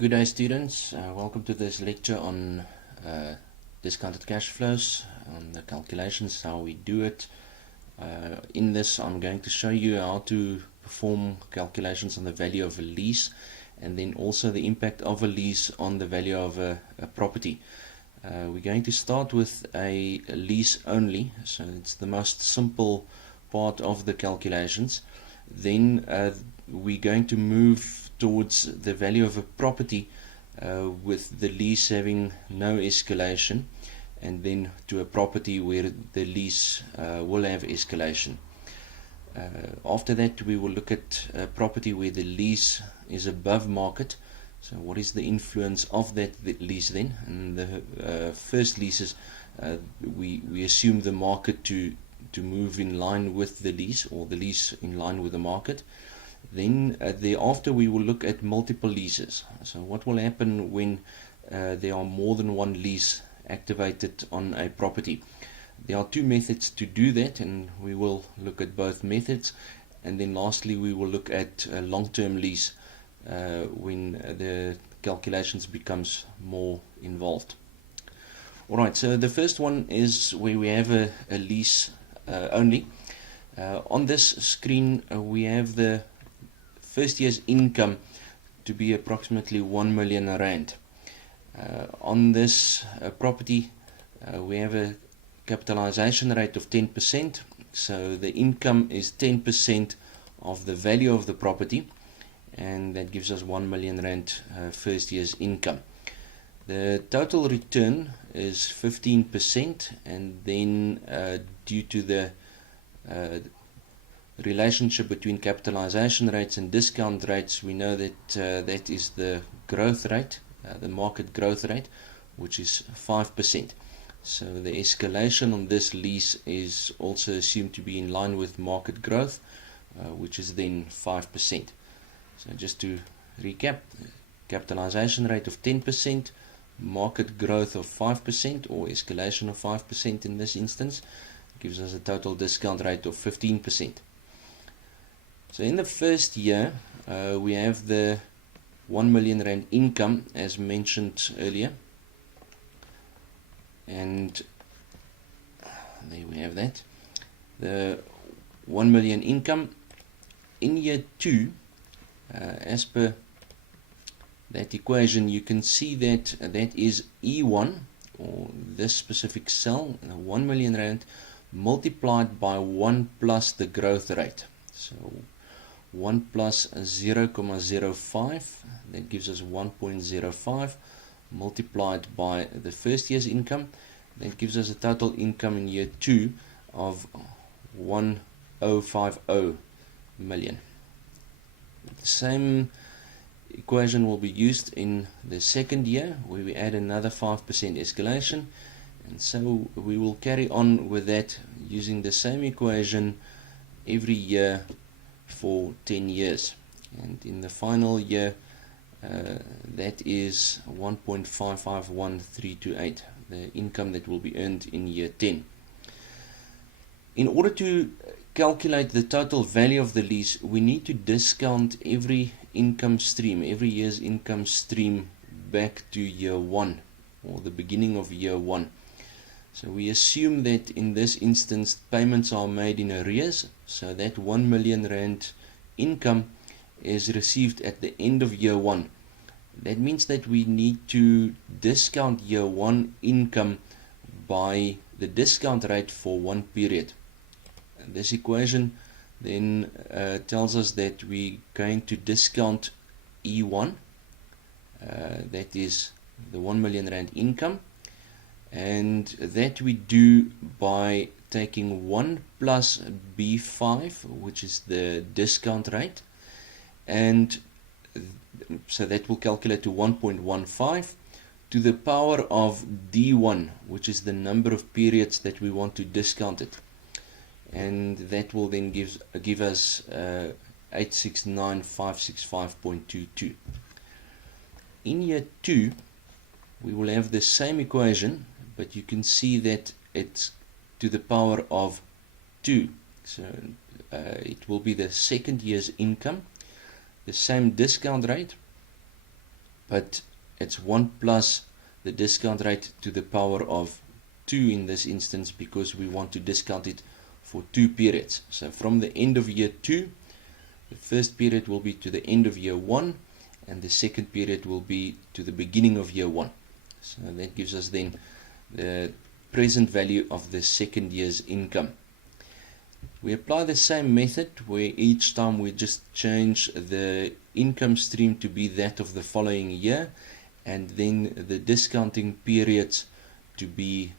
Good day, students. Welcome to this lecture on discounted cash flows, on the calculations, how we do it. In this, I'm going to show you how to perform calculations on the value of a lease, and then also the impact of a lease on the value of a property. We're going to start with a lease only, so it's the most simple part of the calculations. Then we're going to move towards the value of a property with the lease having no escalation, and then to a property where the lease will have escalation. After that, we will look at a property where the lease is above market. So what is the influence of that lease then? And the first leases, we assume the market to move in line with the lease, or the lease in line with the market. Then thereafter we will look at multiple leases. So what will happen when there are more than one lease activated on a property? There are two methods to do that, and we will look at both methods. And then lastly we will look at a long-term lease when the calculations becomes more involved. Alright, so the first one is where we have a lease only. On this screen we have the first year's income to be approximately 1 million rand. On this property we have a capitalization rate of 10%, so the income is 10% of the value of the property, and that gives us 1 million rand first year's income. The total return is 15%, and then due to the relationship between capitalization rates and discount rates, we know that that is the growth rate, the market growth rate, which is 5%. So the escalation on this lease is also assumed to be in line with market growth, which is then 5%. So just to recap, capitalization rate of 10%, market growth of 5%, or escalation of 5% in this instance, gives us a total discount rate of 15%. So in the first year, we have the 1 million rand income as mentioned earlier, and there we have that, the 1 million income. In year 2, as per that equation, you can see that that is E1, or this specific cell, 1 million rand multiplied by 1 plus the growth rate. So 1 plus 0.05, that gives us 1.05, multiplied by the first year's income, that gives us a total income in year 2 of 1050 million. The same equation will be used in the second year, where we add another 5% escalation, and so we will carry on with that using the same equation every year for 10 years. And in the final year, that is 1.551328, the income that will be earned in year 10. In order to calculate the total value of the lease, we need to discount every income stream, every year's income stream, back to year 1, or the beginning of year 1. So we assume that in this instance payments are made in arrears, so that 1 million rand income is received at the end of year 1. That means that we need to discount year 1 income by the discount rate for one period. And this equation then tells us that we're going to discount E1, that is the 1 million rand income, and that we do by taking 1 plus B5, which is the discount rate, and so that will calculate to 1.15 to the power of D1, which is the number of periods that we want to discount it, and that will then give us 869565.22. In year 2 we will have the same equation, but you can see that it's to the power of 2. So it will be the second year's income, the same discount rate, but it's 1 plus the discount rate to the power of 2 in this instance, because we want to discount it for 2 periods. So from the end of year 2, the first period will be to the end of year 1, and the second period will be to the beginning of year 1. So that gives us then the present value of the second year's income. We apply the same method where each time we just change the income stream to be that of the following year, and then the discounting periods to be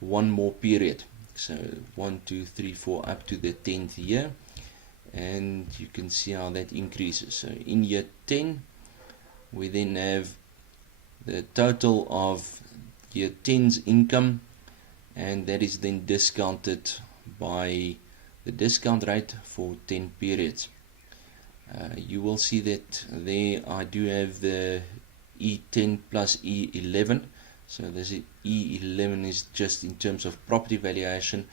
one more period. So 1, 2, 3, 4 up to the 10th year, and you can see how that increases. So in year 10 we then have the total of year 10's income, and that is then discounted by the discount rate for 10 periods. You will see that there I do have the E10 plus E11. So this E11 is just in terms of property valuation,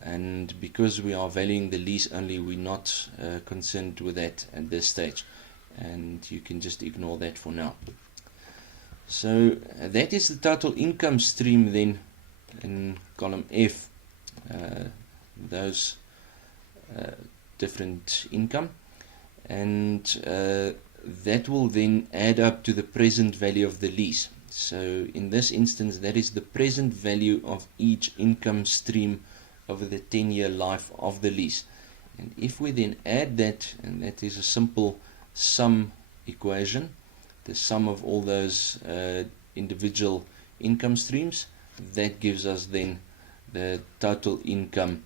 and because we are valuing the lease only, we're not concerned with that at this stage, and you can just ignore that for now. So that is the total income stream then in column F, those different income, and that will then add up to the present value of the lease. So in this instance, that is the present value of each income stream over the 10-year life of the lease. And if we then add that, and that is a simple sum equation, the sum of all those individual income streams, that gives us then the total income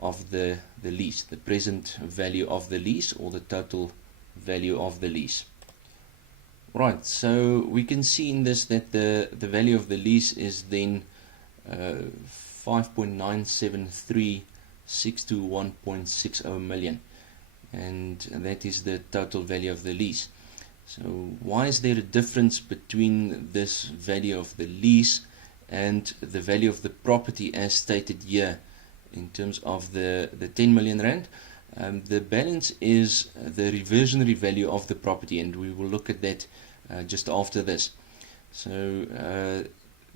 of the lease, the present value of the lease, or the total value of the lease. Right, so we can see in this that the value of the lease is then 5.973621.60 million, and that is the total value of the lease. So why is there a difference between this value of the lease and the value of the property as stated here in terms of the 10 million rand? The balance is the reversionary value of the property, and we will look at that just after this. So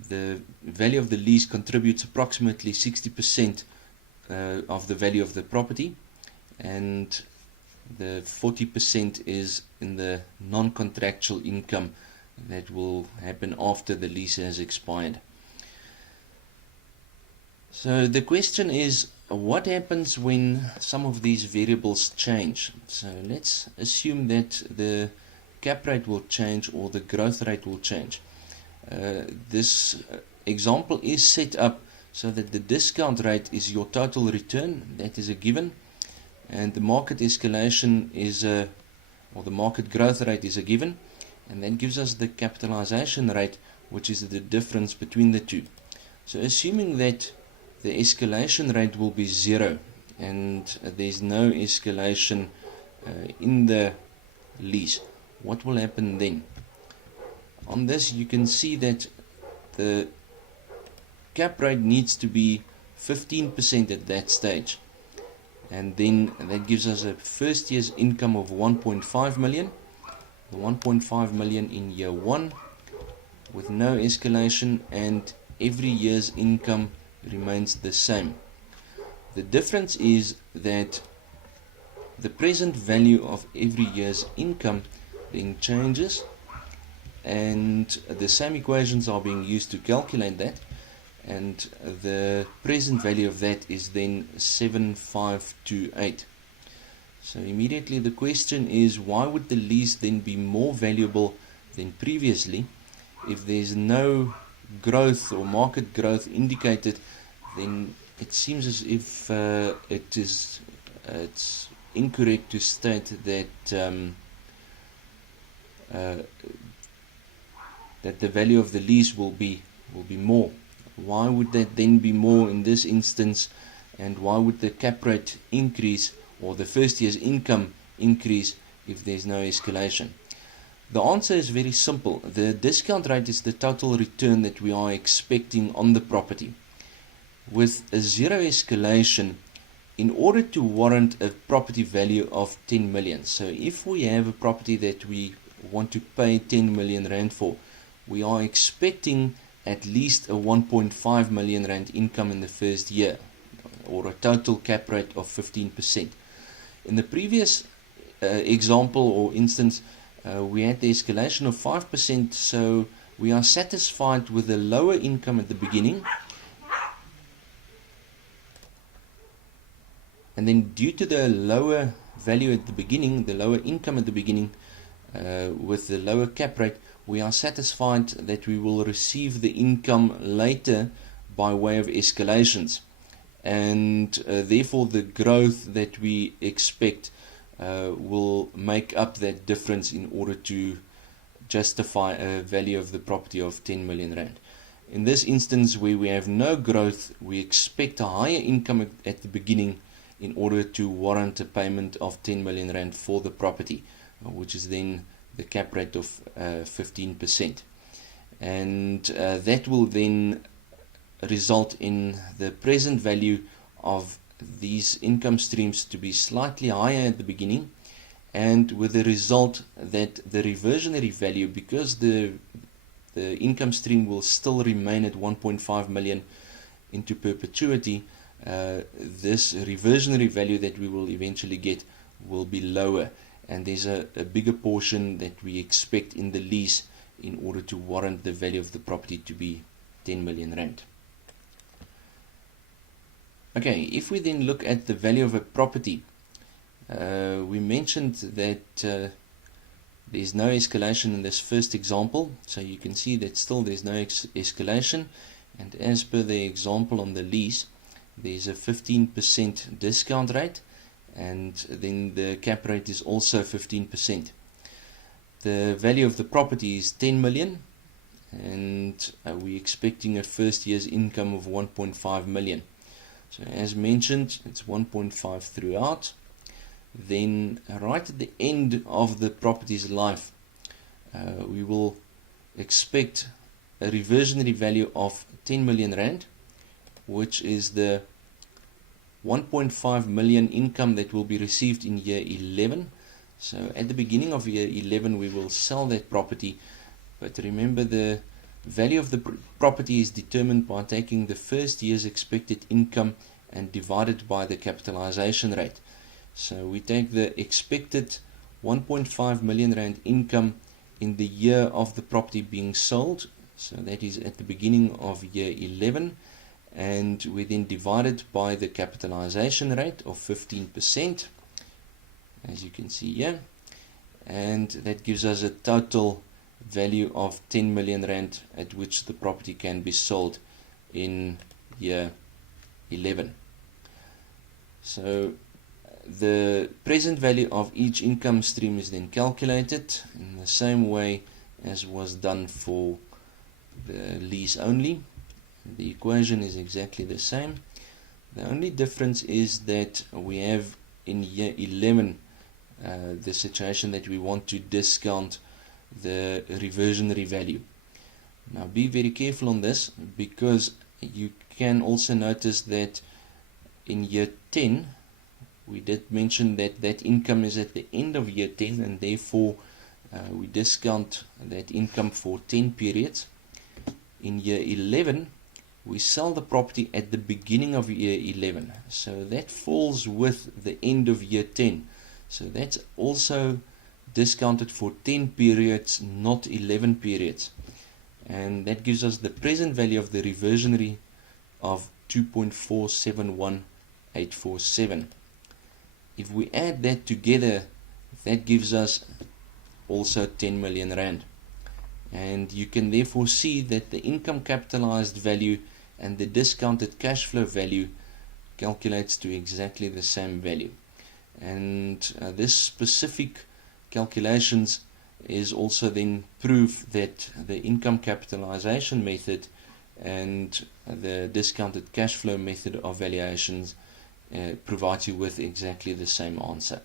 the value of the lease contributes approximately 60% of the value of the property, and the 40% is in the non-contractual income that will happen after the lease has expired. So the question is, what happens when some of these variables change? So let's assume that the cap rate will change or the growth rate will change. This example is set up so that the discount rate is your total return, that is a given, and the market escalation is or the market growth rate is a given, and that gives us the capitalization rate, which is the difference between the two. So assuming that the escalation rate will be 0 and there's no escalation in the lease, what will happen then? On this you can see that the cap rate needs to be 15% at that stage, and then that gives us a first year's income of 1.5 million, the 1.5 million in year 1 with no escalation, and every year's income remains the same. The difference is that the present value of every year's income then changes, and the same equations are being used to calculate that, and the present value of that is then 7528. So immediately the question is, why would the lease then be more valuable than previously? If there's no growth or market growth indicated, then it seems as if it's incorrect to state that that the value of the lease will be more. Why would that then be more in this instance, and why would the cap rate increase or the first year's income increase if there's no escalation? The answer is very simple. The discount rate is the total return that we are expecting on the property. With a 0 escalation, in order to warrant a property value of 10 million, so if we have a property that we want to pay 10 million rand for. We are expecting at least a 1.5 million rand income in the first year, or a total cap rate of 15%. In the previous example or instance, we had the escalation of 5%, so we are satisfied with the lower income at the beginning, and then due to the lower value at the beginning, the lower income at the beginning, with the lower cap rate, we are satisfied that we will receive the income later by way of escalations, and therefore the growth that we expect will make up that difference in order to justify a value of the property of 10 million rand. In this instance, where we have no growth, we expect a higher income at the beginning in order to warrant a payment of 10 million rand for the property, which is then the cap rate of 15%. And that will then result in the present value of these income streams to be slightly higher at the beginning, and with the result that the reversionary value, because the income stream will still remain at 1.5 million into perpetuity, this reversionary value that we will eventually get will be lower, and there's a bigger portion that we expect in the lease in order to warrant the value of the property to be 10 million rand. Okay, if we then look at the value of a property, we mentioned that there's no escalation in this first example, so you can see that still there's no escalation, and as per the example on the lease, there's a 15% discount rate, and then the cap rate is also 15%. The value of the property is 10 million, and we're expecting a first year's income of 1.5 million. So as mentioned, it's 1.5 throughout. Then right at the end of the property's life, we will expect a reversionary value of 10 million rand, which is the 1.5 million income that will be received in year 11. So at the beginning of year 11 we will sell that property, but remember the value of the property is determined by taking the first year's expected income and divide it by the capitalization rate. So we take the expected 1.5 million rand income in the year of the property being sold, so that is at the beginning of year 11, and we then divide it by the capitalization rate of 15%, as you can see here, and that gives us a total value of 10 million rand at which the property can be sold in year 11. So the present value of each income stream is then calculated in the same way as was done for the lease only. The equation is exactly the same. The only difference is that we have in year 11 the situation that we want to discount the reversionary value. Now be very careful on this, because you can also notice that in year 10 we did mention that that income is at the end of year 10, and therefore we discount that income for 10 periods. In year 11 we sell the property at the beginning of year 11, so that falls with the end of year 10, so that's also discounted for 10 periods, not 11 periods, and that gives us the present value of the reversionary of 2.471847. If we add that together, that gives us also 10 million rand, and you can therefore see that the income capitalized value and the discounted cash flow value calculates to exactly the same value, and this specific calculations is also then proof that the income capitalization method and the discounted cash flow method of valuations provides you with exactly the same answer.